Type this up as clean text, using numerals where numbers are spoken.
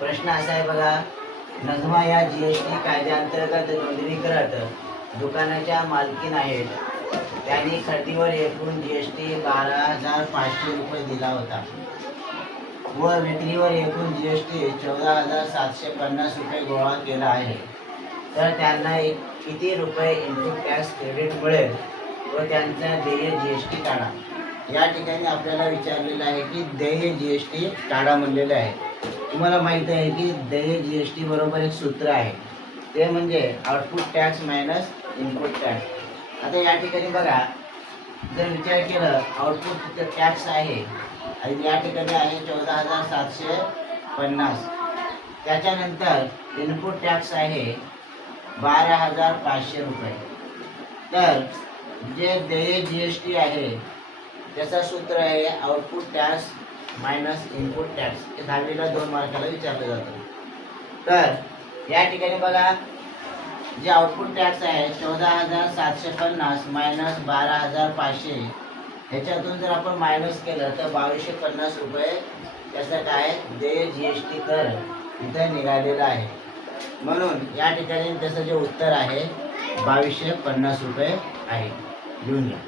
प्रश्न असा आहे बघा, नजमा या जीएसटी कायद्याअंतर्गत नोंदणीकृत दुकानाच्या मालकीन आहेत. त्यांनी खरेदीवर एकूण जीएसटी 12,500 रुपये दिला होता व विक्रीवर एकूण जीएसटी 14,750 रुपये गोळा केला आहे. तर त्यांना किती रुपये इनपुट टॅक्स क्रेडिट मिळेल व त्यांचा देय जीएसटी काढा. या ठिकाणी आपल्याला विचारलेलं आहे की देय जीएसटी काढा म्हणलेलं आहे. तुम्हाला माहिती आहे की देय जीएसटी बरोबर एक सूत्र आहे, ते म्हणजे output tax minus input tax. आता या ठिकाणी बघा, जर विचार केलं आउटपुट टॅक्स आहे आणि या ठिकाणी आहे 14,750, त्याच्यानंतर इनपुट टॅक्स आहे 12,500 रुपये. तर जे देय जीएसटी आहे त्याचं सूत्र आहे output tax minus input tax. हे 10वीला 2 मार्काला विचारलं जातं. तर या ठिकाणी बघा, जे आउटपुट टॅक्स आहे 14,750 मायनस 12,500, ह्याच्यातून जर आपण मायनस केलं तर 2,250 रुपये त्याचं काय देय जीएसटी कर इथं निघालेला आहे. म्हणून या ठिकाणी त्याचं जे उत्तर आहे 2,250 रुपये आहे. लिहून घ्या.